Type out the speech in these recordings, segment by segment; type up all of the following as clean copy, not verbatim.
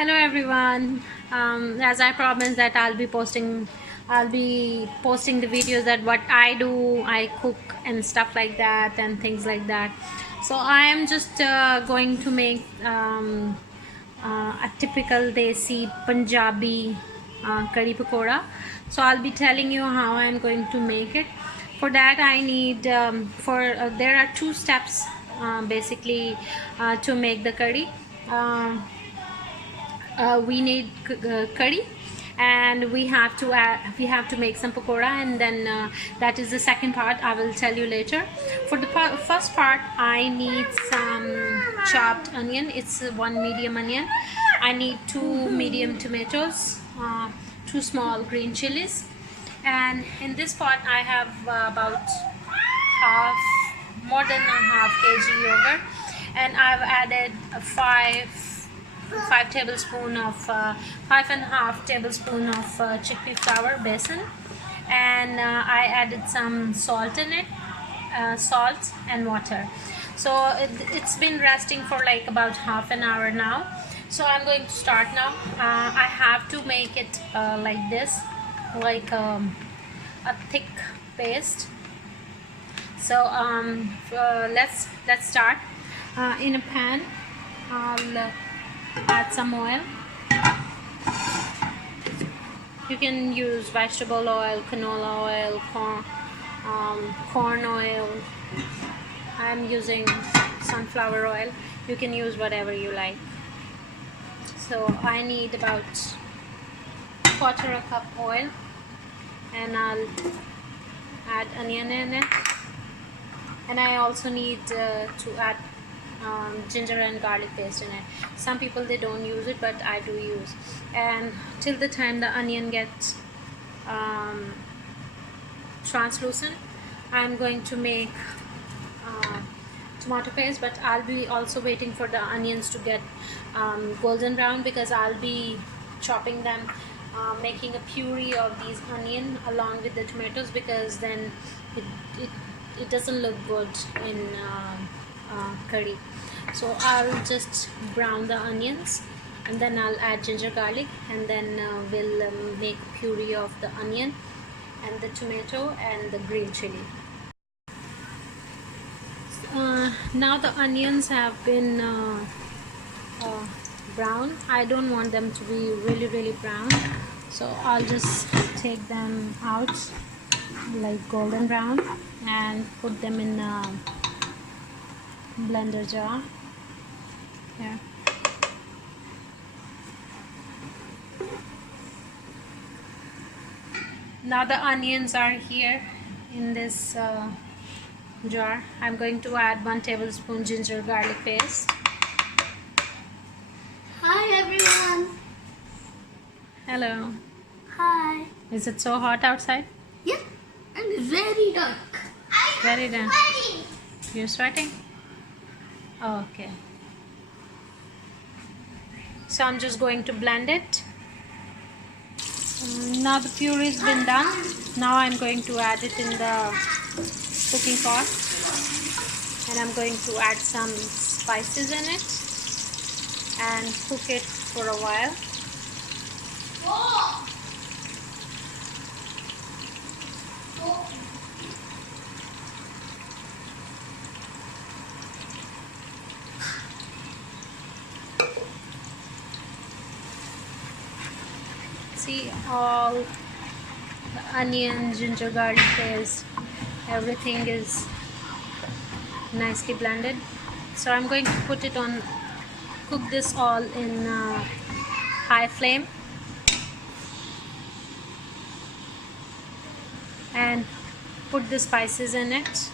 Hello everyone. As I promised that I'll be posting the videos that what I do, I cook and stuff like that and things like that. So I am just going to make a typical desi Punjabi curry pakora. So I'll be telling you how I'm going to make it. For that I need there are two steps basically to make the curry. Um, we need curry, and we have to make some pakora, and then that is the second part. I will tell you later. For the first part, I need some chopped onion. It's one medium onion. I need two medium tomatoes, two small green chilies, and in this pot I have about half more than a half kg yogurt, and I've added five tablespoon of 5.5 tablespoon of chickpea flour besan, and I added some salt in it, salt and water. So it's been resting for like about half an hour now. So I'm going to start now. I have to make it like this, like a thick paste. So let's start. In a pan I'll add some oil. You can use vegetable oil, canola oil, corn oil. I'm using sunflower oil. You can use whatever you like. So I need about quarter a cup oil, and I'll add onion in it, and I also need to add ginger and garlic paste in it. Some people they don't use it, but I do use. And till the time the onion gets translucent, I'm going to make tomato paste, but I'll be also waiting for the onions to get golden brown, because I'll be chopping them, making a puree of these onion along with the tomatoes, because then it doesn't look good in curry. So I'll just brown the onions, and then I'll add ginger garlic, and then we'll make puree of the onion and the tomato and the green chili. Now the onions have been brown. I don't want them to be really brown, so I'll just take them out like golden brown and put them in a blender jar. Yeah. Now the onions are here in this jar. I'm going to add 1 tablespoon ginger garlic paste. Hi everyone. Hello. Hi. Is it so hot outside? Yeah, and very dark. Very dark. You're sweating? Okay. So I'm just going to blend it. Now the puree's been done. Now I'm going to add it in the cooking pot, and I'm going to add some spices in it and cook it for a while. See, all the onion, ginger, garlic paste, everything is nicely blended. So I'm going to put it on, cook this all in high flame, and put the spices in it.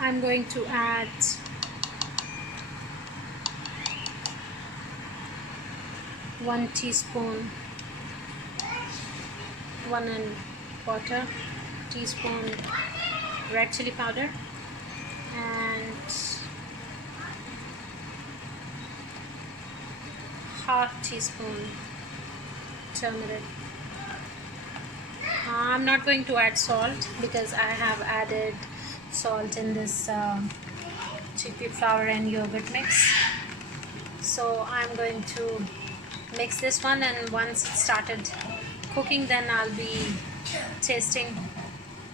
I'm going to add one teaspoon, 1.25 teaspoon red chili powder, and half teaspoon turmeric. I'm not going to add salt because I have added salt in this chickpea flour and yogurt mix. So I'm going to mix this one, and once it started cooking, then I'll be tasting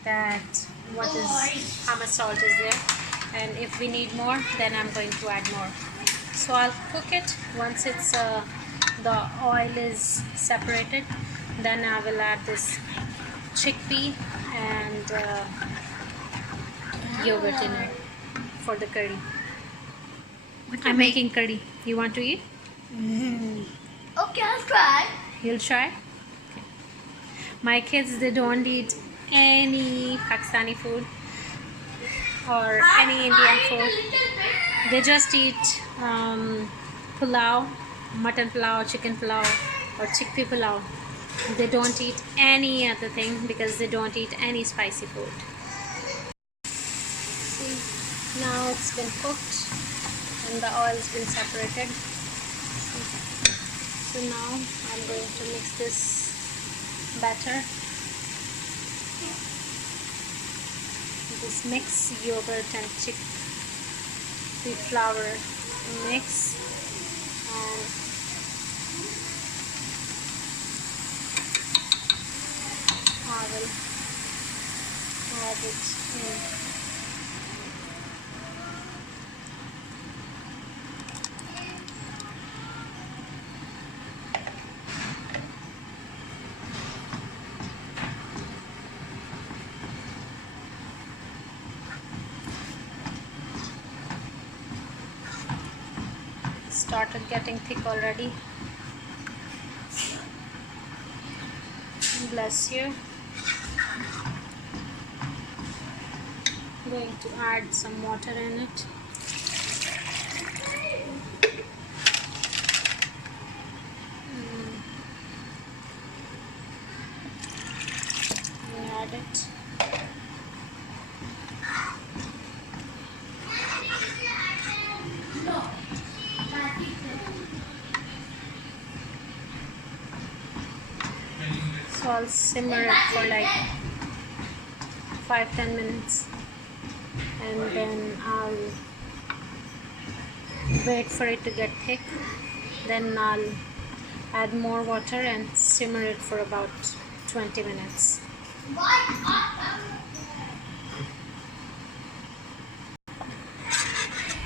that how much salt is there, and if we need more, then I'm going to add more. So I'll cook it. Once it's the oil is separated, then I will add this chickpea and yogurt in it for the curry. I'm making curry. You want to eat? Okay, I'll try. You'll try? Okay. My kids, they don't eat any Pakistani food or any Indian food. They just eat pulao, mutton pulao, chicken pulao, or chickpea pulao. They don't eat any other thing because they don't eat any spicy food. See, now it's been cooked and the oil's been separated. So now I'm going to mix this batter. This mix yogurt and chickpea flour mix, and I will add it in. Started getting thick already. Bless you. I'm going to add some water in it. Add it. So I'll simmer it for like 5-10 minutes, and then I'll wait for it to get thick. Then I'll add more water and simmer it for about 20 minutes.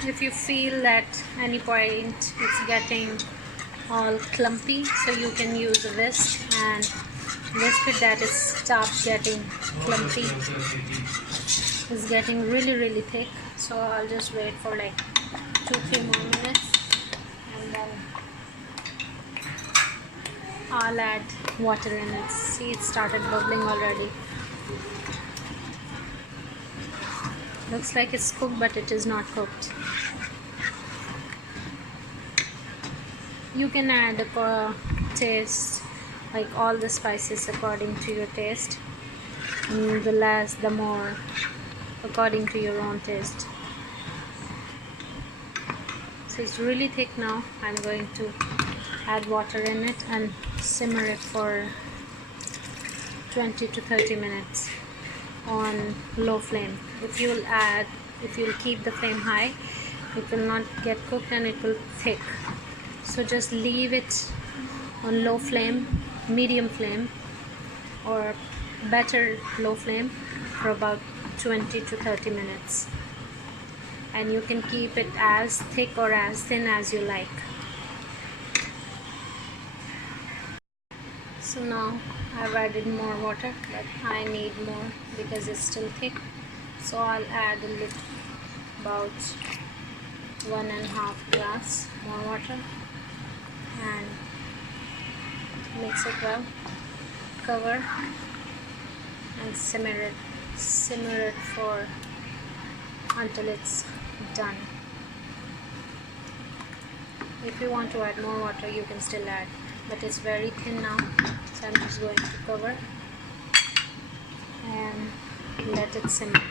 If you feel at any point it's getting all clumpy, so you can use a whisk and whisk it that it stops getting clumpy. It's getting really thick, so I'll just wait for like 2-3 more minutes, and then I'll add water in it. See, it started bubbling already. Looks like it's cooked, but it is not cooked. You can add a taste, like all the spices according to your taste. The less, the more, according to your own taste. So it's really thick now. I'm going to add water in it and simmer it for 20 to 30 minutes on low flame. If you'll keep the flame high, it will not get cooked and it will thick. So just leave it on low flame, medium flame, or better low flame for about 20 to 30 minutes. And you can keep it as thick or as thin as you like. So now I've added more water, but I need more because it's still thick. So I'll add a little, about 1.5 glass more water, and mix it well. Cover and simmer it for until it's done. If you want to add more water, you can still add, but it's very thin now, so I'm just going to cover and let it simmer.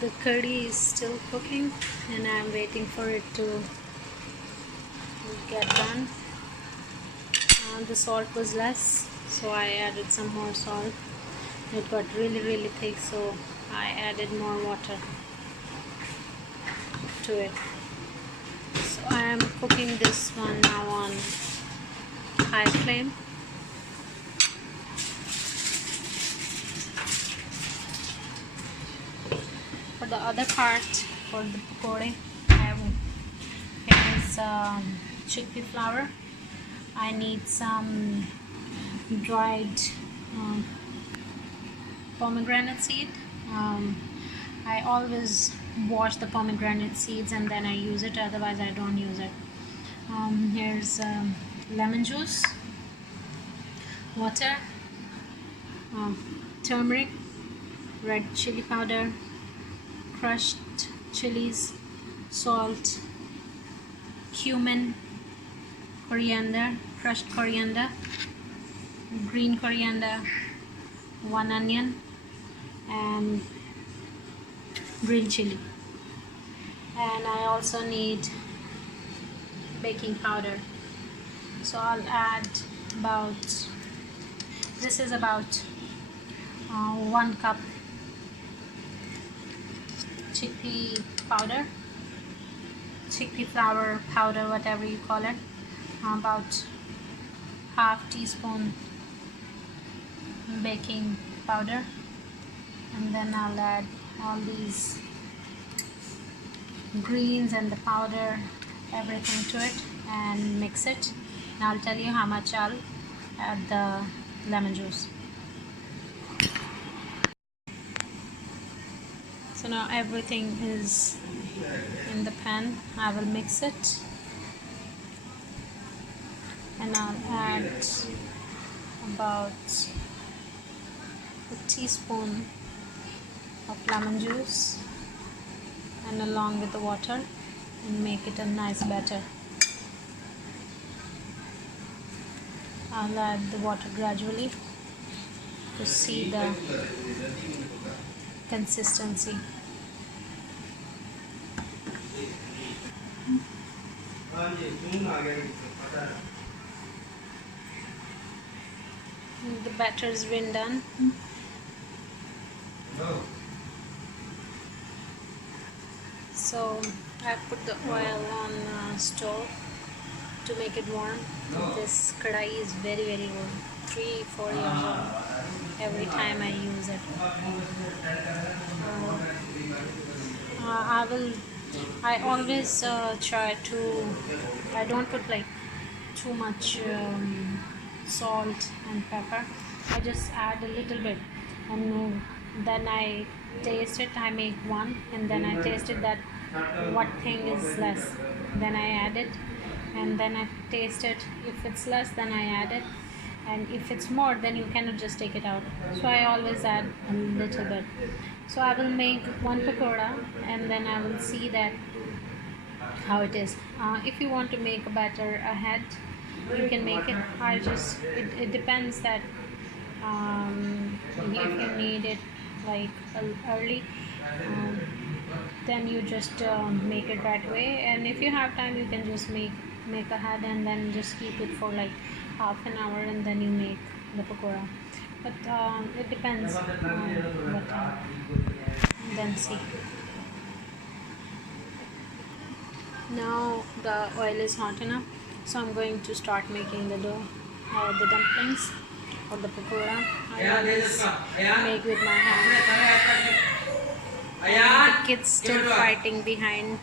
The curry is still cooking and I'm waiting for it to get done. The salt was less, so I added some more salt. It got really thick, so I added more water. to it. So I am cooking this one now on high flame. For the other part, for the pakora, here is chickpea flour. I need some dried pomegranate seed. I always wash the pomegranate seeds and then I use it, otherwise I don't use it. Here's lemon juice, water, turmeric, red chili powder, crushed chilies, salt, cumin, coriander, crushed coriander, green coriander, 1 onion, and green chili. And I also need baking powder. So I'll add about, this is about 1 cup chickpea powder, chickpea flour powder, whatever you call it, about half teaspoon baking powder, and then I'll add all these greens and the powder, everything to it, and mix it. And I'll tell you how much I'll add the lemon juice. So now everything is in the pan. I will mix it, and I'll add about a teaspoon of lemon juice and along with the water, and make it a nice batter. I'll add the water gradually to see the consistency. The batter's been done. So I put the oil on stove to make it warm. This karhi is very old, 3-4 years old. Every time I use it, I always try to, I don't put like too much salt and pepper. I just add a little bit, and then I taste it. I make one, and then I taste it that what thing is less, then I add it, and then I taste it. If it's less, then I add it, and if it's more, then you cannot just take it out. So I always add a little bit. So I will make one pakora, and then I will see that how it is. If you want to make a batter ahead, you can make it. It depends that if you need it like early, then you just make it that way. And if you have time, you can just make ahead and then just keep it for like half an hour, and then you make the pakora. But it depends on what time. Then see. Now the oil is hot enough, so I'm going to start making the dough, the dumplings or the pakora. I always make with my hand. And the kids still fighting behind.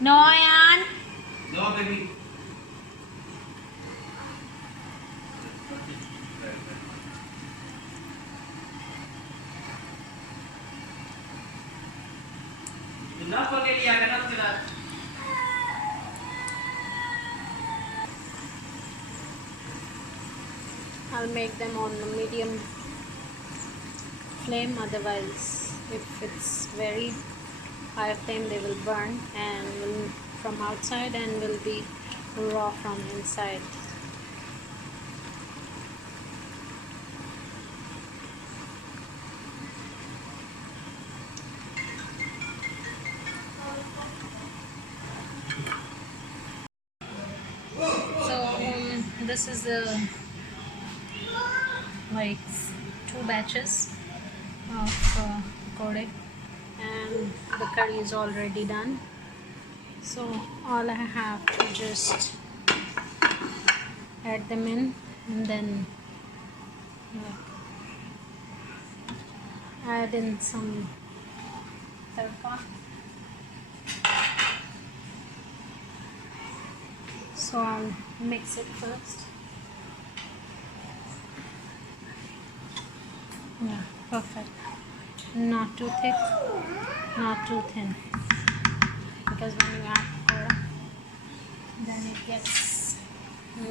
No, Ayan. No, baby. I'll make them on the medium flame, otherwise if it's very high flame they will burn and will from outside and will be raw from inside. So this is the like 2 batches of pakora, and the curry is already done. So all I have to just add them in, and then add in some tadka. So I'll mix it first. Yeah, perfect. Not too thick, not too thin. Because when you add pakora, then it gets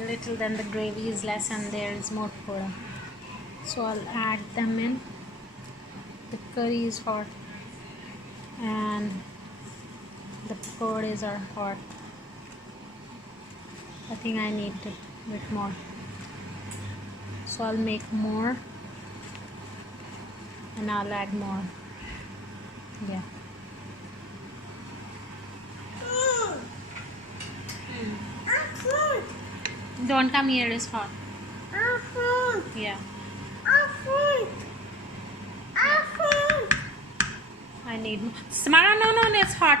little, then the gravy is less and there is more pakora. So I'll add them in. The curry is hot and the pakoras are hot. I think I need a bit more, so I'll make more and I'll add more. Yeah. Don't come here, it's hot. Yeah. I need more. Samara, no, it's hot.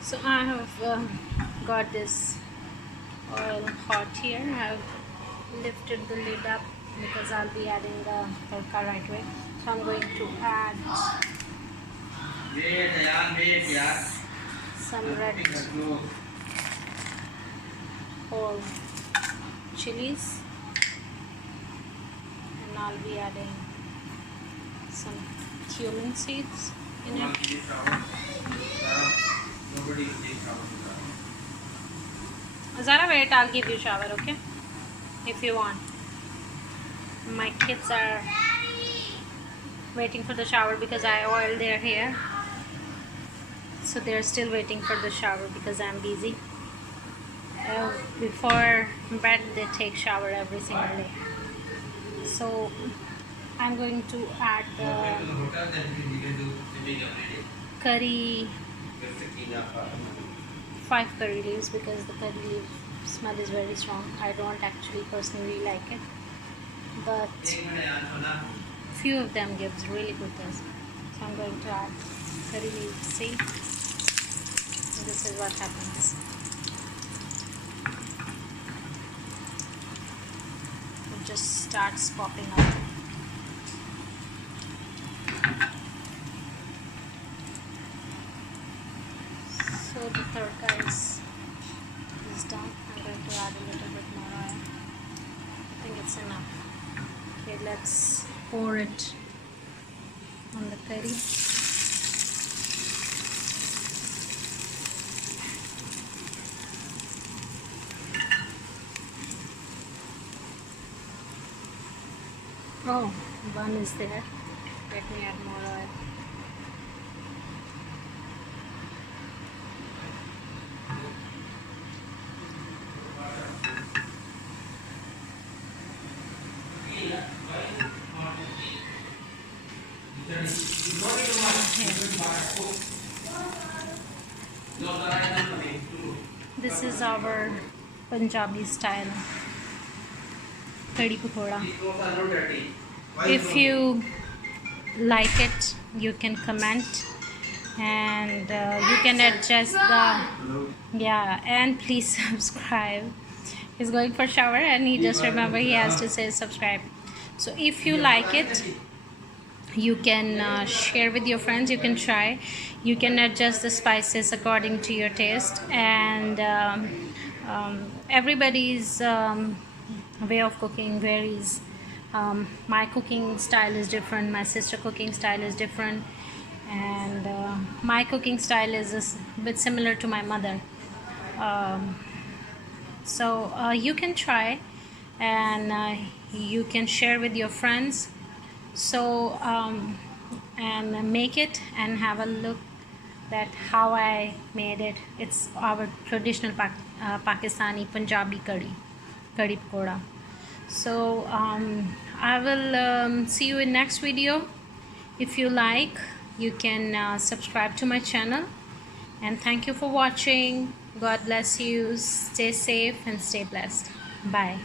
So I have got this oil hot here. I've lifted the lid up because I'll be adding the tadka right away. So I'm going to add some red whole chilies, and I'll be adding some cumin seeds in it. Zara, wait, I'll give you shower, okay? If you want. My kids are waiting for the shower because I oiled their hair. So they're still waiting for the shower because I'm busy. Before bed, they take shower every single day. So I'm going to add the curry, 5 curry leaves, because the curry leaf smell is very strong. I don't actually personally like it, but few of them gives really good taste. So I'm going to add curry leaf. See, this is what happens. It just starts popping out. So the tadka is done. I'm going to add a little bit more oil. I think it's enough. Okay, let's pour it on the curry. Oh, one is there. Let me add more oil. This is our Punjabi style karhi pakora. If you like it, you can comment, and you can adjust the, yeah, and please subscribe. He's going for shower and he just remember he has to say subscribe. So if you like it, you can share with your friends. You can try, you can adjust the spices according to your taste, and everybody's way of cooking varies. My cooking style is different, my sister cooking style is different, and my cooking style is a bit similar to my mother. So you can try, and you can share with your friends. So and make it and have a look that how I made it. It's our traditional Pakistani Punjabi curry pakora. So I will see you in next video. If you like, you can subscribe to my channel, and thank you for watching. God bless you. Stay safe and stay blessed. Bye.